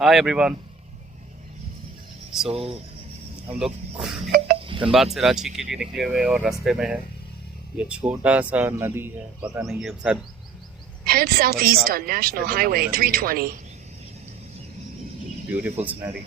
Hi everyone. सो हम लोग धनबाद से रांची के लिए निकले हुए हैं और रास्ते में है ये छोटा सा नदी है, पता नहीं ये शायद Head southeast on National Highway 320. Beautiful scenery.